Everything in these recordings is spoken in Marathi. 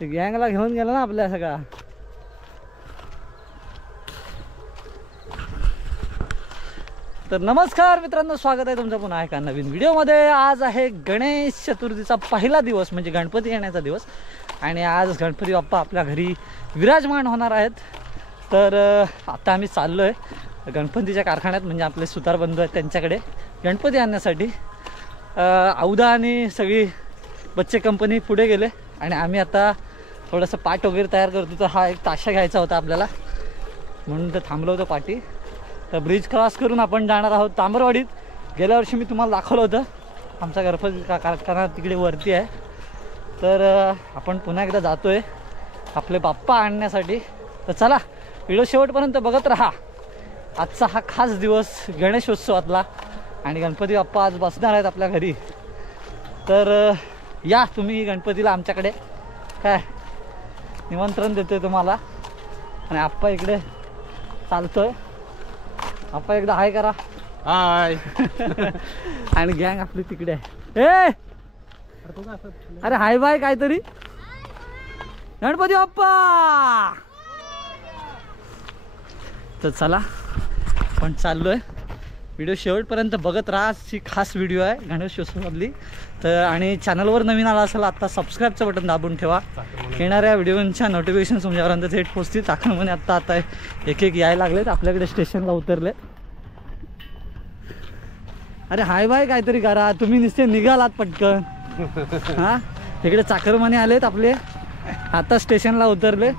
गँगला घेऊन गेला ना आपल्या सगळा. तर नमस्कार मित्रांनो, स्वागत आहे तुमचं पुन्हा एका नवीन व्हिडिओमध्ये. आज आहे गणेश चतुर्थीचा पहिला दिवस, म्हणजे गणपती येण्याचा दिवस. आणि आज गणपती बाप्पा आपल्या घरी विराजमान होणार आहेत. तर आता आम्ही चाललो आहे गणपतीच्या कारखान्यात, म्हणजे आपले सुतार बंधू आहेत त्यांच्याकडे गणपती आणण्यासाठी. औदा आणि सगळी बच्चे कंपनी पुढे गेले आणि आम्ही आता थोडंसं पाट वगैरे तयार करतो. तर हा एक ताशा घ्यायचा होता आपल्याला, म्हणून तर थांबलो होतो पाठी. तर ब्रिज क्रॉस करून आपण जाणार आहोत तांबरवाडीत. गेल्या वर्षी मी तुम्हाला दाखवलं होतं आमचा गणपती कारखाना तिकडे वरती आहे. तर आपण पुन्हा एकदा जातो आहे आपले बाप्पा आणण्यासाठी. तर चला व्हिडिओ शेवटपर्यंत बघत राहा. आजचा हा खास दिवस गणेशोत्सवातला, आणि गणपती बाप्पा आज बसणार आहेत आपल्या घरी. तर या तुम्ही गणपतीला आमच्याकडे, काय निमंत्रण देतोय तुम्हाला. आणि आप्पा इकडे चालतोय. आप्पा एकदा हाय करा. हाय. आणि गँग आपली तिकडे आहे. ए अरे हाय बाय काहीतरी. गणपती बाप्पा. तर चला पण चाललोय. व्हिडिओ शेवटपर्यंत बघत राहा. ही खास व्हिडिओ आहे गणेशोत्सवामधली. तर आणि चॅनलवर नवीन आला असेल आता सबस्क्राईबचं बटन दाबून ठेवा. येणाऱ्या व्हिडिओच्या नोटिफिकेशन तुमच्यापर्यंत थेट पोहोचतील. चाकणमध्ये आता एक यायला लागलेत आपल्याकडे, स्टेशनला उतरले. अरे हाय बाय काहीतरी करा. तुम्ही नुसते निघालात पटकन. हां इकडे चाकरमाने आलेत आपले, आता स्टेशनला उतरले.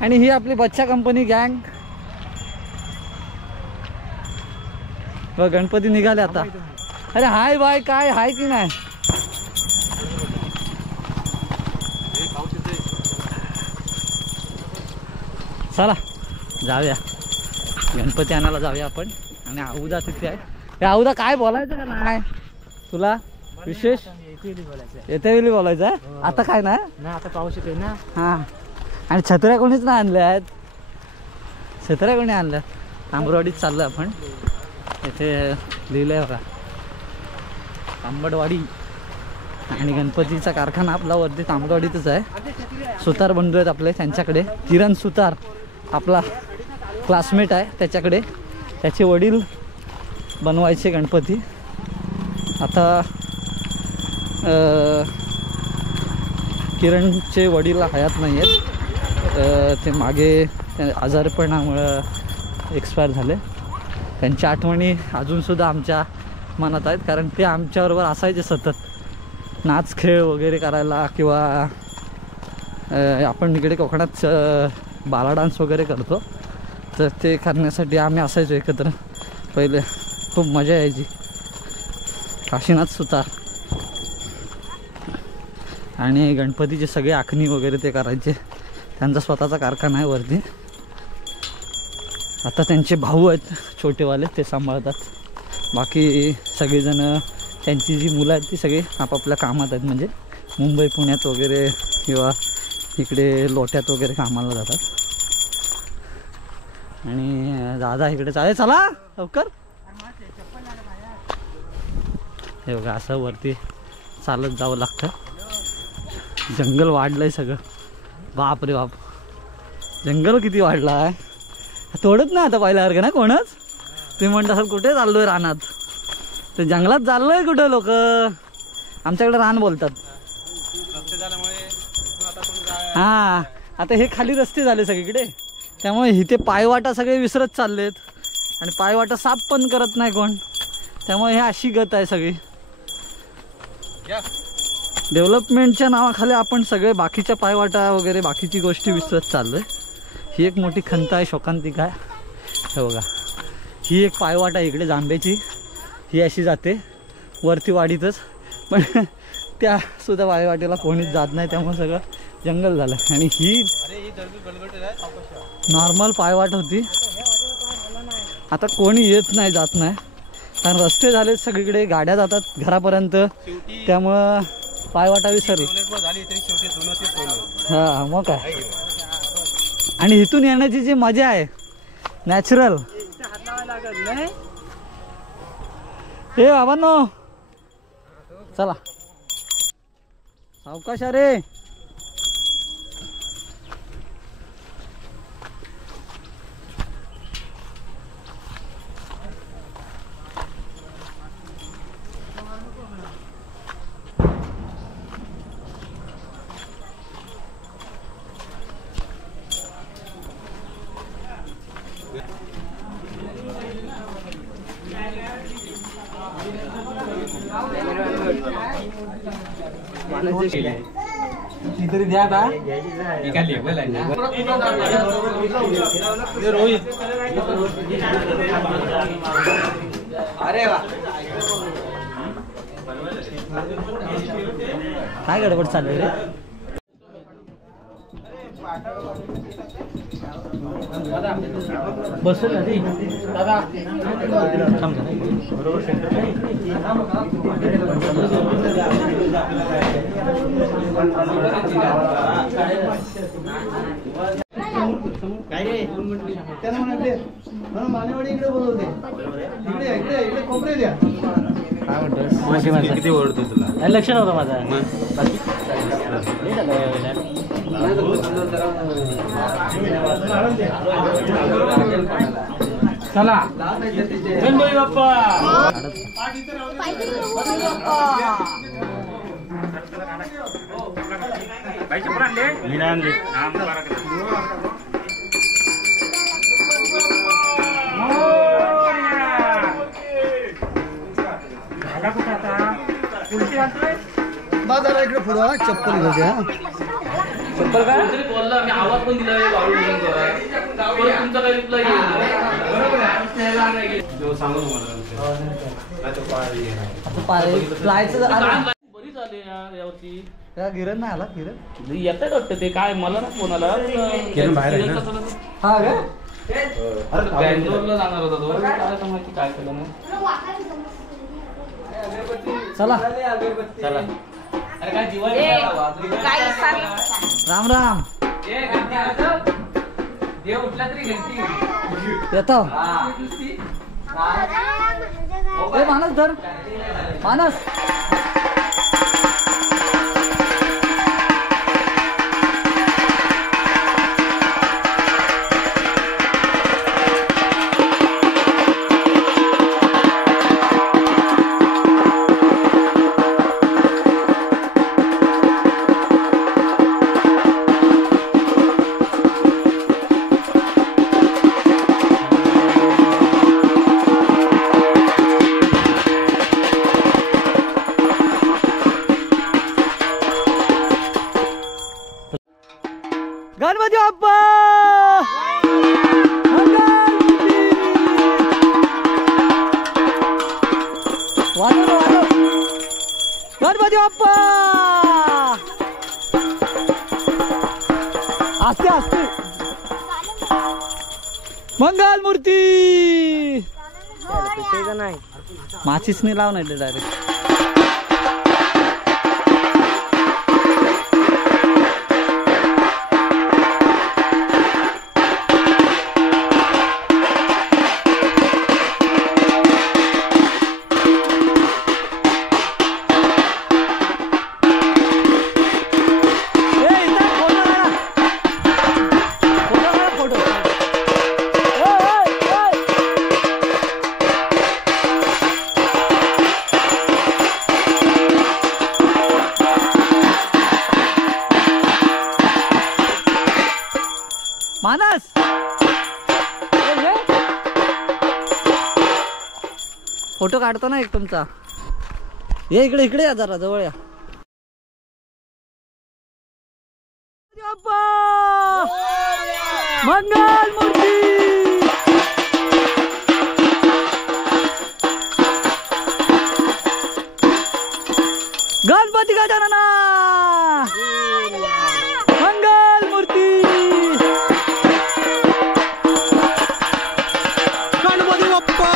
आणि ही आपली बच्चा कंपनी गँग. गणपती निघाले आता. अरे हाय बाय काय हाय की नाही. चला जाऊया गणपती आणायला जाऊया आपण. आणि औदा तिथे आहे. हे औदा काय बोलायचं का नाही तुला विशेष? येत्या वेळी बोलायचं आहे. आता काय नाही, आता पाऊस येतोय ना. हां. आणि छत्र्या कोणीच नाही आणल्या आहेत. छत्र्या कोणी आणल्या? तांबरवाडीत चाललं आपण. इथे लिहिलं आहे बघा तांबडवाडी. आणि गणपतीचा कारखाना आपला वरती तांबडवाडीतच आहे. सुतार बंधू आहेत आपले, त्यांच्याकडे किरण सुतार आपला क्लासमेट आहे, त्याच्याकडे त्याचे वडील बनवायचे गणपती. आता किरणचे वडील हयात नाही आहेत, ते मागे आजारपणामुळं एक्सपायर झाले. त्यांच्या आठवणी अजूनसुद्धा आमच्या मनात आहेत, कारण ते आमच्याबरोबर असायचे सतत नाच खेळ वगैरे करायला. किंवा आपण इकडे कोकणात बाला डान्स वगैरे करतो, तर ते करण्यासाठी आम्ही असायचो एकत्र. पहिले खूप मजा यायची. काशीनाथ सुतार. आणि गणपतीचे सगळे आखणी वगैरे ते करायचे. त्यांचा स्वतःचा कारखाना आहे वरती. आता त्यांचे भाऊ आहेत छोटेवाले, ते सांभाळतात. बाकी सगळेजणं त्यांची जी मुलं आहेत ती सगळी आपापल्या कामात आहेत, म्हणजे मुंबई पुण्यात वगैरे किंवा इकडे लोट्यात वगैरे कामाला जातात. आणि दादा इकडे चालेल. चला लवकर. हे बघा असं वरती चालत जावं लागतं. जंगल वाढलंय सगळं. बाप रे बाप, जंगल किती वाढलं आहे. तोडत नाही आता पहिल्यासारखं ना कोणच. तुम्ही म्हणता असाल कुठे चाललोय रानात, तर जंगलात चाललोय कुठं. लोक आमच्याकडे रान बोलतात. हां आता हे खाली रस्ते झाले सगळीकडे, त्यामुळे इथे पायवाटा सगळे विसरत चाललेत. आणि पायवाटा साफ पण करत नाही कोण, त्यामुळे हे अशी गत आहे सगळी. डेव्हलपमेंटच्या नावाखाली आपण सगळे बाकीच्या पायवाटा वगैरे बाकीची गोष्टी विसरत चाललोय. ही एक मोठी खंत आहे, शोकांतिका आहे. हे बघा ही एक पायवाट आहे इकडे जांभ्याची. ही अशी जाते वरती वाडीतच, पण त्या सुद्धा पायवाटेला कोणीच जात नाही, त्यामुळे सगळं जंगल झालं. आणि ही नॉर्मल पायवाट होती, आता कोणी येत नाही जात नाही, कारण रस्ते झाले सगळीकडे, गाड्या जातात घरापर्यंत, त्यामुळं पायवाटा विसरली. हां मग काय. आणि इथून येण्याची जी मजा आहे नॅचरल. हे बाबांनो चला सावकाश रे. तरी द्या ना रोहित. अरे वा काय गडबड चालली रे. बसेल ना ती दादा बरोबर काय रे त्याला म्हणाले म्हणून मानेवाडी इकडे बोलवते. इकडे इकडे इकडे कोपरे द्या. काय म्हणतोस किती ओरडतो तुला लक्ष नव्हतं माझा. चला गणपती बाप्पा. मी नाही आणले. बाजारा इकडे पुढं चप्पल घेऊ द्या. चप्पल काय बोलला मी आवाज पण दिला तुमचा काही रिप्लाय बरी झाले यार यावरती. गिरण नाही आला गिरण येत वाटतं ते काय मला ना फोन आला हा काय बँगलोरला जाणार होता तो काय माहिती काय केलं मग. चला चला अरे काय दिवाळी राम राम देव उठला तरी घंटी येतो. ए मानस धर मानस. गणपती बाप्पा वाजव गणपती बाप्पा. असते असते मंगल मूर्ती. माचीच नाही लावणार डायरेक्ट. मानस फोटो काढतो ना एक तुमचा. ये इकडे इकडे या जरा जवळ या. मंगल मूर्ती. गणपती गजानना मंगल मूर्ती. गणपती बाप्पा.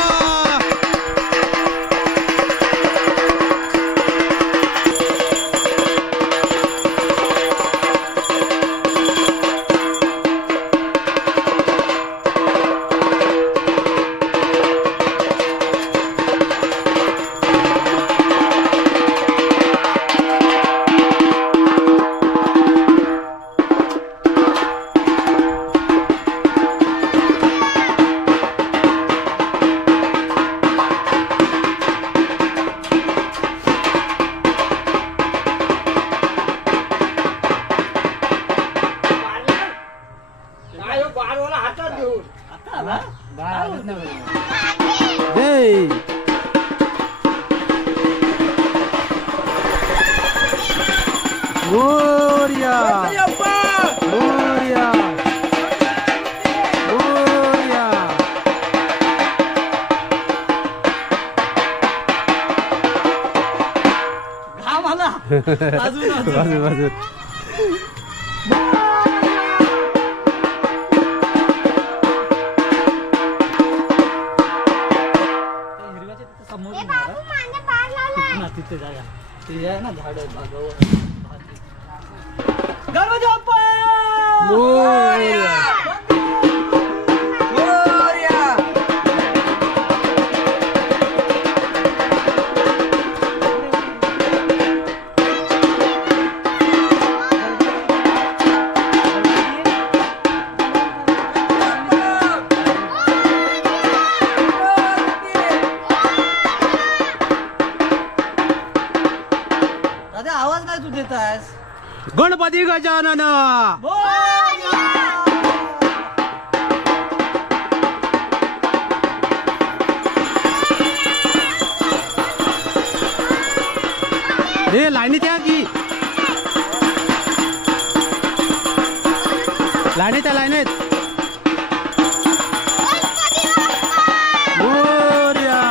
मोरया मोरया मोरया. घाम आला अजून बाजू बाजू. हिरव्याच्या तिथे समोर तिथे जाऊया. ते आहे ना झाड गणपती बाप्पा मोरया. दादा आवाज काय तू देत आहेस? गणपती गजानन. हे लाईनीत या की लाईनीत या लाईनीत. मोरया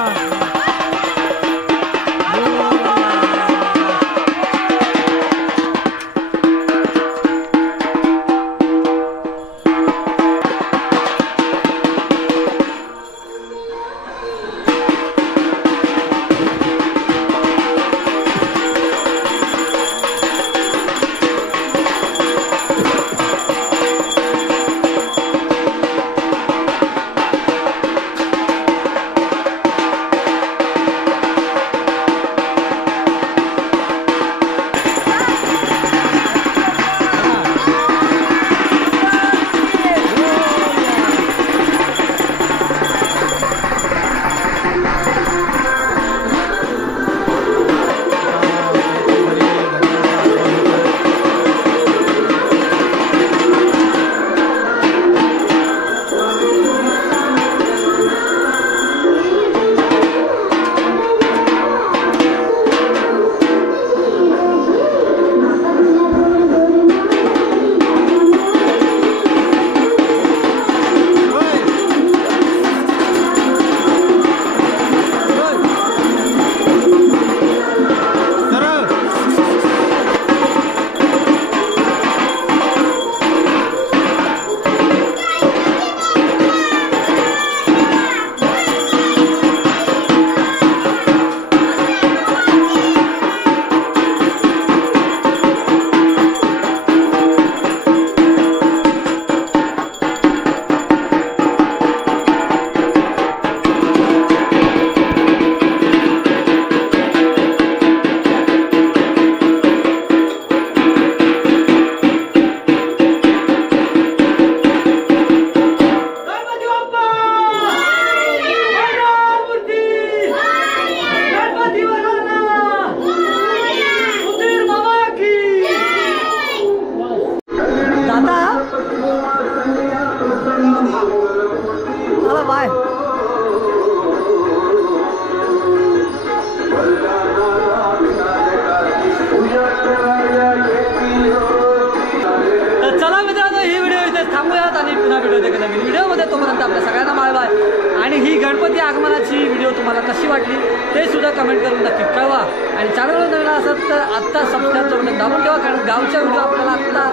गणपती आगमनाची व्हिडिओ तुम्हाला कशी वाटली ते सुद्धा कमेंट करून नक्की कळवा. आणि चॅनलवर नवीन असेल तर आत्ता सबस्क्राईबचं बटन दाबून ठेवा, कारण गावच्या व्हिडिओ आपल्याला आत्ता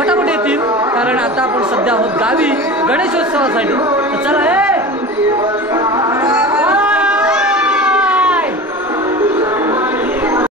फटाफट येतील. कारण आता आपण सध्या आहोत गावी गणेशोत्सवासाठी. तर चला